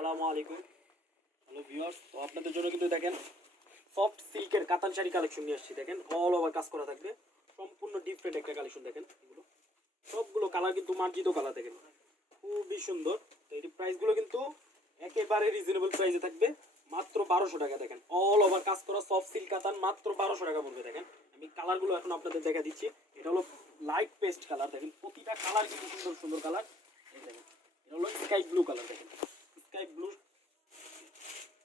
আসসালামু আলাইকুম। Hello viewers, তো আপনাদের জন্য কিন্তু দেখেন সফট সিল্কের কাতান শাড়ি কালেকশন নিয়ে আসছি। দেখেন অল ওভার কাজ করা থাকবে। সম্পূর্ণ ডিফারেন্ট একটা কালেকশন দেখেন এগুলো। সবগুলো কালার কিন্তু মার্জিত কালার দেখেন। খুবই সুন্দর। তো এই প্রাইসগুলো কিন্তু একেবারে রিজনেবল প্রাইসে থাকবে। মাত্র বারোশো টাকা দেখেন। অল ওভার কাজ করা সফট সিল্ক কাতান মাত্র বারোশো টাকা পড়বে দেখেন। আমি কালারগুলো এখন আপনাদের দেখা দিচ্ছি। এটা হলো লাইট পেস্ট কালার দেখেন। প্রতিটা কালার কিন্তু সুন্দর সুন্দর কালার দেখেন, এটা হলো স্কাই ব্লু কালার দেখেন। স্কাই ব্লু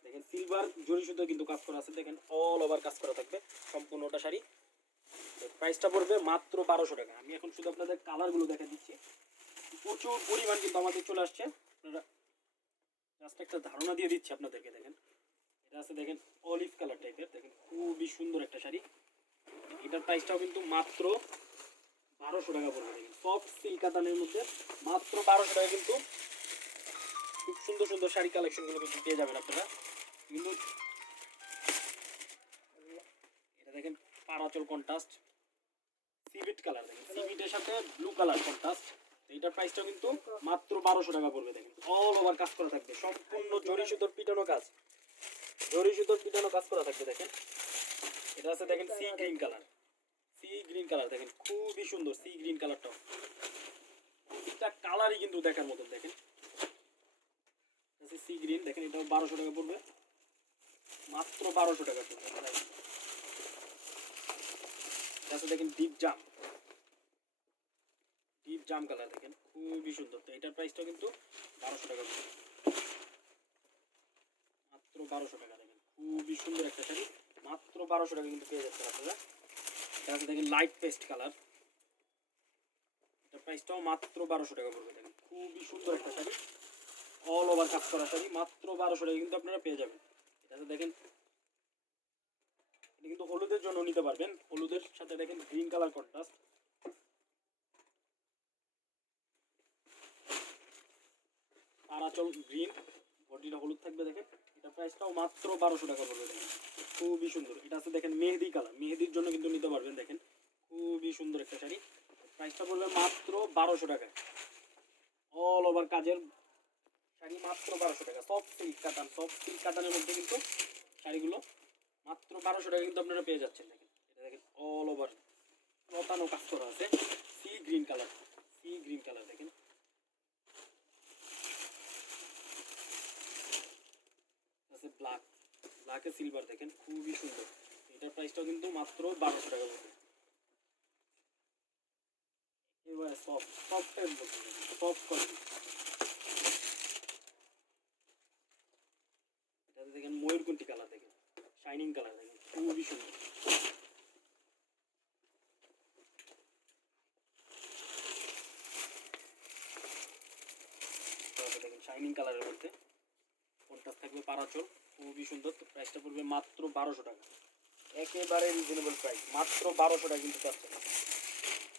দেখেন সিলভার জরি সুতো কিন্তু কাজ করা আছে। দেখেন অল ওভার কাজ করা থাকবে সম্পূর্ণটা শাড়ি। প্রাইসটা পড়বে মাত্র বারোশো টাকা। আমি এখন শুধু আপনাদের কালারগুলো দেখা দিচ্ছি। প্রচুর পরিমাণ কিন্তু আমাদের চলে আসছে। আপনারা একটা ধারণা দিয়ে দিচ্ছি আপনাদেরকে, দেখেন। এটা আছে, দেখেন অলিভ কালার টাইপের দেখেন, খুবই সুন্দর একটা শাড়ি। এটার প্রাইসটাও কিন্তু মাত্র বারোশো টাকা পড়বে। দেখেন সফট সিল্ক মধ্যে মাত্র বারোশো টাকা কিন্তু খুব সুন্দর সুন্দর শাড়ি কালেকশনগুলো কিন্তু পেয়ে যাবেন আপনারা। কিন্তু এটা দেখেন, পারাচল কন্ট্রাস্ট সিভিট কালার দেখেন। সিভিটের সাথে ব্লু কালার কন্ট্রাস্ট এইটার প্রাইসটাও কিন্তু মাত্র বারোশো টাকা পড়বে দেখেন। অল ওভার কাজ করা থাকবে। সম্পূর্ণ জরি সুতোর পিটানো কাজ। জরি সুতোর পিটানো কাজ করা থাকবে দেখেন। এটা আছে দেখেন sea green colour sea green colour দেখেন। খুবই সুন্দর সি গ্রিন কালারটাও প্রত্যেকটা কালারই কিন্তু দেখার মতন দেখেন। সি গ্রিন দেখেন এটাও বারোশো টাকা পড়বে। মাত্র বারোশো টাকা পড়বে তাছাড়া দেখেন ডিপ জাম ডিপ জাম কালার দেখেন, খুবই সুন্দর। তো এটার প্রাইসটা কিন্তু বারোশো টাকা পড়বে। মাত্র বারোশো টাকা, দেখেন, খুবই সুন্দর একটা শাড়ি। মাত্র বারোশো টাকা কিন্তু পেয়ে যাচ্ছেন আপনারা। এটা দেখেন লাইট পেস্ট কালার এটার প্রাইসটাও মাত্র বারোশো টাকা পড়বে, দেখেন, খুবই সুন্দর একটা শাড়ি। অল ওভার কাজ করা শাড়ি মাত্র বারোশো টাকা কিন্তু আপনারা পেয়ে যাবেন। এটাতে দেখেন, এটা কিন্তু হলুদের জন্য নিতে পারবেন। হলুদের সাথে দেখেন গ্রিন কালার কন্ট্রাস্ট আরাচল গ্রিন বডিটা হলুদ থাকবে দেখেন। এটা প্রাইসটাও মাত্র বারোশো টাকা পড়বে দেখেন। খুবই সুন্দর। এটা আছে দেখেন মেহেদি কালার। মেহেদির জন্য কিন্তু নিতে পারবেন দেখেন। খুবই সুন্দর একটা শাড়ি। প্রাইসটা পড়বে মাত্র বারোশো টাকা অল ওভার কাজের শাড়ি মাত্র বারোশো টাকা। সফট সিল্ক কাটান সফট সিল্ক কাটানের মধ্যে কিন্তু শাড়িগুলো মাত্র বারোশো টাকা কিন্তু আপনারা পেয়ে যাচ্ছেন। দেখেন, এটা দেখেন অল ওভার লতানো কাজ করা আছে। Sea green colour sea green colour দেখেন। আছে ব্ল্যাক ব্ল্যাকে সিলভার দেখেন, খুবই সুন্দর। এটার প্রাইসটাও কিন্তু মাত্র বারোশো টাকা পড়বে একেবারে সফট সফটের মধ্যে সফট কোয়ালিটি এটাতে দেখেন ময়ূরকুন্টি কালার দেখেন? শাইনিং কালার দেখেন, খুবই সুন্দর। শাইনিং কালারের মধ্যে। কন্ট্রাস্ট থাকবে পারাচল খুবই সুন্দর। তো প্রাইসটা পড়বে মাত্র বারোশো টাকা। একেবারে রিজনেবল প্রাইস মাত্র বারোশো টাকা কিন্তু পাচ্ছেন।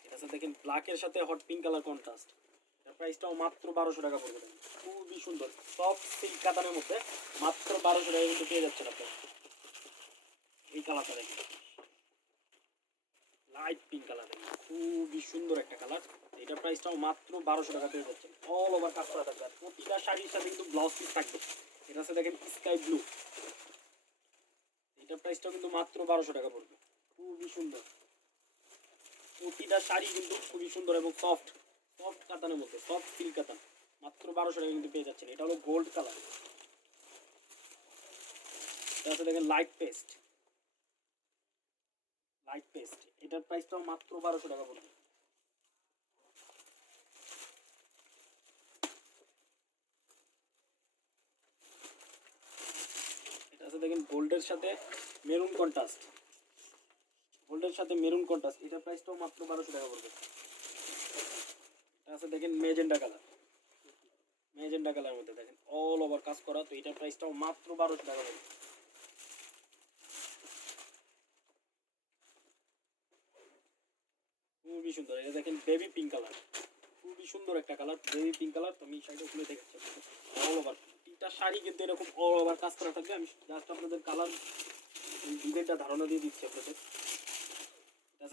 এটা দেখেন ব্ল্যাকের সাথে হট পিঙ্ক কালার কন্ট্রাস্ট প্রাইসটাও মাত্র বারোশো টাকা পড়বে। খুবই সুন্দর। সফট সিল্ক কাতানের মধ্যে মাত্র বারোশো টাকা কিন্তু পেয়ে যাচ্ছেন আপনার এই কালারটা দেখেন। লাইট পিঙ্ক কালার দেখেন। খুবই সুন্দর একটা কালার এটার প্রাইসটাও মাত্র বারোশো টাকা পেয়ে যাচ্ছেন। অল ওভার কাজ করা থাকবে। আর প্রতিটা শাড়ির সাথে কিন্তু ব্লাউজ পিস থাকবে। এটা আছে দেখেন স্কাই ব্লু এটা প্রাইসটাও কিন্তু মাত্র বারোশো টাকা পড়বে। খুবই সুন্দর। প্রতিটা শাড়ি কিন্তু খুবই সুন্দর এবং সফট সফট কাতানের মধ্যে সফট সিল্ক কাতান। মাত্র বারোশো টাকা কিন্তু পেয়ে যাচ্ছেন। এটা হলো গোল্ড কালার দেখেন লাইট পেস্ট লাইট পেস্ট এটার প্রাইসটাও মাত্র বারোশো টাকা পড়বে দেখেন গোল্ডের সাথে মেরুন কন্ট্রাস্ট গোল্ডের সাথে মেরুন কন্ট্রাস্ট এটার প্রাইসটাও মাত্র বারোশো টাকা পড়বে আছে দেখেন মেজেন্ডা কালার। মেজেন্ডা কালার মধ্যে দেখেন অল ওভার কাজ করা। তো এটার প্রাইসটাও মাত্র বারোশো টাকা পড়বে খুবই সুন্দর। এটা দেখেন বেবি পিঙ্ক কালার খুবই সুন্দর একটা কালার বেবি পিঙ্ক কালার তো আমি শাড়িটা খুলে দেখাচ্ছি অল ওভার তিনটা শাড়ি কিন্তু এরকম অল ওভার কাজ করা থাকবে। আমি জাস্ট আপনাদের কালার ডিজাইনটা ধারণা দিয়ে দিচ্ছি আপনাদের।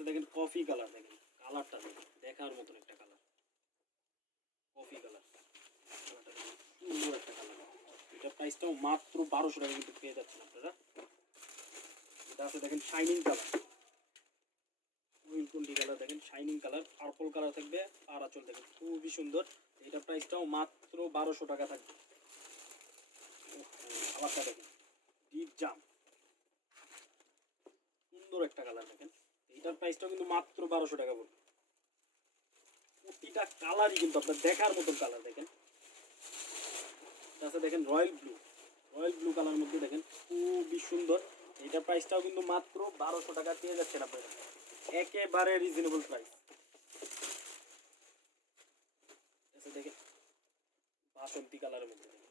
দেখেন কফি কালার দেখেন কালারটা দেখেন দেখার মতন একটা কালার কফি কালার কালারটা দেখেন সুন্দর একটা কালার প্রাইসটাও মাত্র কিন্তু পেয়ে যাচ্ছেন আপনারা। এটা আছে দেখেন শাইনিং কালার কালার দেখেন শাইনিং কালার পার্পল কালার থাকবে, আর দেখেন, খুবই সুন্দর। এটা প্রাইসটাও মাত্র বারোশো টাকা থাকবে। দেখেন ডিপ জাম সুন্দর একটা কালার দেখেন। এটার প্রাইসটাও কিন্তু মাত্র বারোশো টাকা পড়বে প্রতিটা কালারই কিন্তু আপনার দেখার মতন কালার দেখেন। তাছাড়া দেখেন royal blue royal blue colour মধ্যে দেখেন, খুবই সুন্দর। এটা প্রাইসটাও কিন্তু মাত্র বারোশো টাকা পেয়ে যাচ্ছেন আপনারা। একেবারে রিজনেবল প্রাইস দেখেন, বাসন্তী কালারের মধ্যে দেখেন।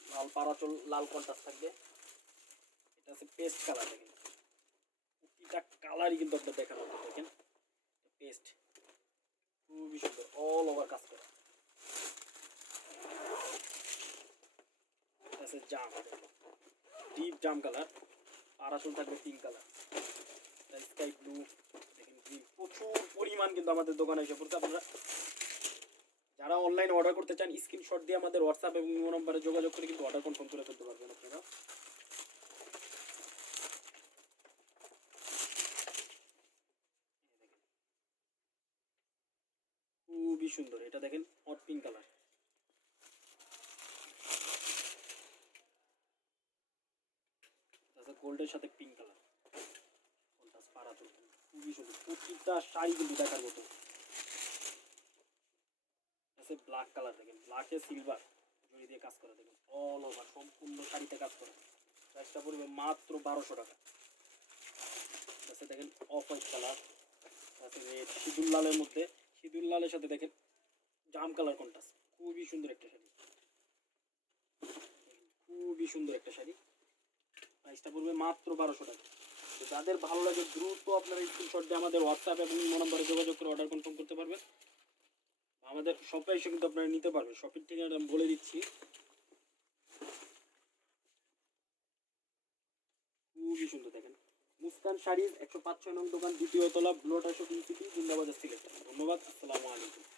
লাল পারাচল লাল কন্ট্রাস্ট থাকবে। এটা আছে পেস্ট কালার দেখেন। প্রতিটা কালারই কিন্তু আপনার মতো, দেখেন। পেস্ট খুবই সুন্দর অল ওভার কাজ করা। আছে জাম। ডিপ জাম কালার আর আসল থাকবে পিঙ্ক কালার স্কাই ব্লু প্রচুর পরিমাণ কিন্তু আমাদের দোকানে এসে পড়ছে। আপনারা যারা অনলাইন অর্ডার করতে চান স্ক্রিনশট দিয়ে আমাদের হোয়াটসঅ্যাপ এবং নম্বরে যোগাযোগ করে কিন্তু অর্ডার কনফার্ম করে ফেলতে পারবেন আপনারা এই দেখেন। খুবই সুন্দর এটা দেখেন হট পিঙ্ক কালার তাছাড়া গোল্ডের সাথে পিঙ্ক কালার কন্ট্রাস্ট পাড়া চলবে খুবই সুন্দর। প্রতিটা শাড়ি কিন্তু দেখার মতো। আছে ব্ল্যাক কালার দেখেন। ব্ল্যাকে সিলভার জড়ি দিয়ে কাজ করা দেখেন। অল ওভার সম্পূর্ণ শাড়িতে কাজ করা। প্রাইসটা পড়বে মাত্র বারোশো টাকা। আছে দেখেন অফ হোয়াইট কালার আছে রেড সিঁদুর লালের মধ্যে, সিঁদুর লালের সাথে দেখেন জাম কালার কন্ট্রাস্ট খুবই সুন্দর একটা শাড়ি। খুবই সুন্দর একটা শাড়ি। প্রাইসটা পড়বে মাত্র বারোশো টাকা। তো যাদের ভালো লাগে, দ্রুত আপনারা স্ক্রিনশট দিয়ে আমাদের হোয়াটসঅ্যাপ এবং ইমো নম্বরে যোগাযোগ করে অর্ডার কনফার্ম করতে পারবেন। আমাদের শপে এসে কিন্তু আপনারা নিতে পারবেন। শপের ঠিকানাটা আমি বলে দিচ্ছি। খুবই সুন্দর দেখেন। মুস্কান শাড়ির একশো পাঁচ ছয় নং দোকান, দ্বিতীয় তলা, ব্লোটা শপিং সিটি, জিন্দাবাজার সিলেট। ধন্যবাদ, আসসালামু আলাইকুম।